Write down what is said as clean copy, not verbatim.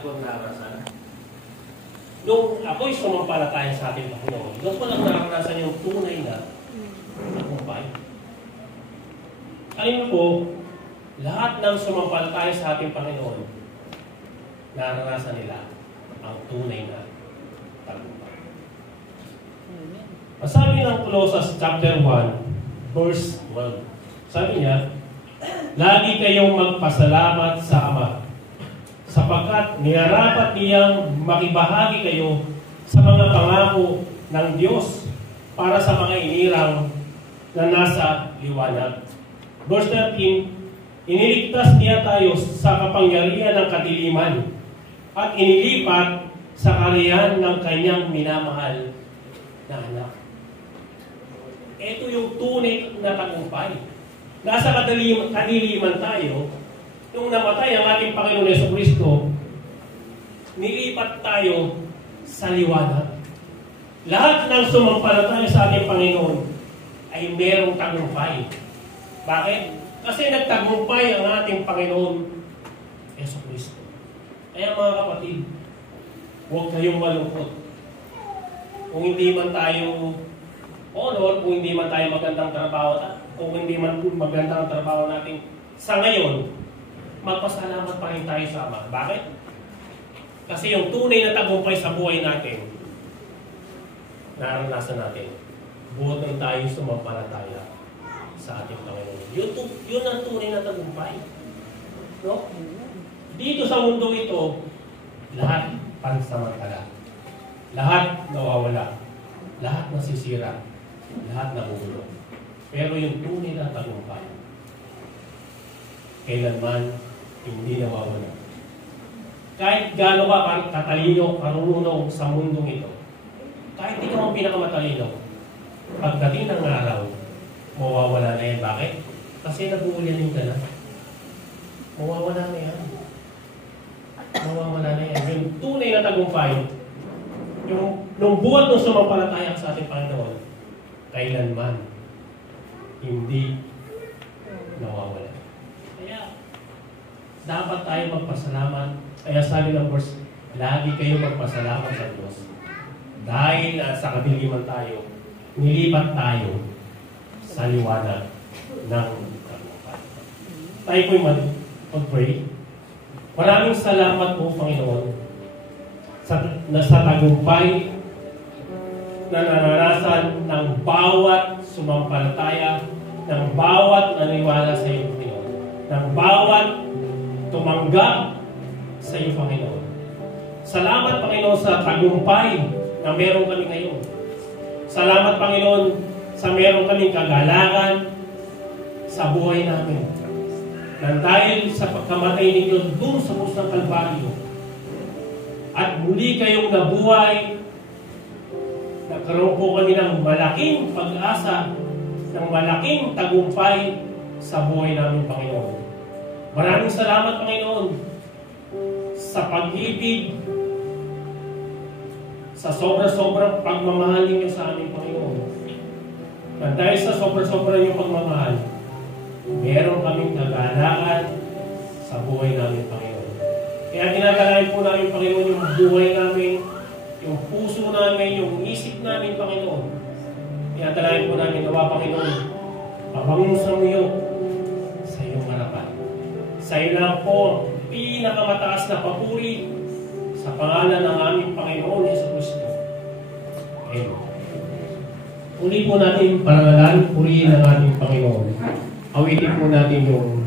dati kong naranasan. Nung ako'y sumampalataya sa ating Panginoon, doon ko lang naranasan yung tunay na tagumpay. Alam po, lahat ng sumampalataya sa ating Panginoon, naranasan nila ang tunay na tagumpay. Sabi ng Colossus chapter 1, verse 1, sabi niya, lagi kayong magpasalamat sa Ama, sapagkat nilarapat niyang makibahagi kayo sa mga pangako ng Diyos para sa mga inirang na nasa liwanag. Verse 13, iniligtas niya tayo sa kapangyarihan ng kadiliman at inilipat sa kariyan ng kanyang minamahal na anak. Ito yung tunay na tagumpay. Nasa kadiliman tayo, nung namatay ang ating Panginoon Jesucristo, nilipat tayo sa liwanag. Lahat ng sumampalataya sa ating Panginoon ay merong tagumpay. Bakit? Kasi nagtagumpay ang ating Panginoon Jesucristo. Kaya mga kapatid, huwag kayong malungkot. Kung hindi man tayo honor, kung hindi man tayo magandang trabaho, kung hindi man magandang trabaho natin sa ngayon, magpasalamat pa rin tayo sa Ama. Bakit? Kasi yung tunay na tagumpay sa buhay natin, naranasan natin. Buhat ng tayo sumampalataya sa ating Panginoon. Yun ang tunay na tagumpay. No? Dito sa mundo ito, lahat pansamantala. Lahat nawawala. Lahat nasisira. Lahat nabubulok. Pero yung tunay na tagumpay, kailanman hindi nawawala. Kahit gaano ka katalino, karunong sa mundong ito, kahit ikaw ang pinakamatalino, pagdating ng araw, mawawala na yan. Bakit? Kasi nag-uulanin ka na. Mawawala na yan. Mawawala na yan. Yung tunay na tagumpay, nung buhat ng sumampalataya sa ating Panginoon, kailanman hindi nawawala. Kaya, dapat tayo magpasalamat. Kaya sabi ng verse, lagi kayo magpasalamat sa Diyos. Dahil sa kadiliman tayo, nilipat tayo sa liwanag ng tagumpay. Tayo po'y mag-pray. Maraming salamat po, Panginoon, sa tagumpay na naranasan ng bawat sumampalataya, ng bawat naniwala sa iyo, Panginoon, ng bawat tumanggap sa iyo, Panginoon. Salamat, Panginoon, sa tagumpay na meron kami ngayon. Salamat, Panginoon, sa meron kaming kagalakan sa buhay namin. Na dahil sa pagkamatay ninyo doon sa krus ng Kalbaryo, at muli kayong nabuhay, nagkaroon po kami ng malaking pag-asa, ng malaking tagumpay sa buhay namin, Panginoon. Maraming salamat, Panginoon, sa pag-ibig, sa sobra-sobrang pagmamahal ninyo sa aming Panginoon. At dahil sa sobra-sobrang yung pagmamahal, meron kaming kagalakan sa buhay namin, Panginoon. Kaya tinatalayan po namin, Panginoon, yung buhay namin, yung puso namin, yung isip namin, Panginoon. Tinatalayan po namin, nawa, Panginoon, pabangusan niyo sa iyong harapan. Sa iyo lang po ang pinakamataas na papuri sa pangalan ng aming Panginoon Jesucristo. Amen. Uli po natin parangalan, purihin ng aming Panginoon. Awitin po natin yung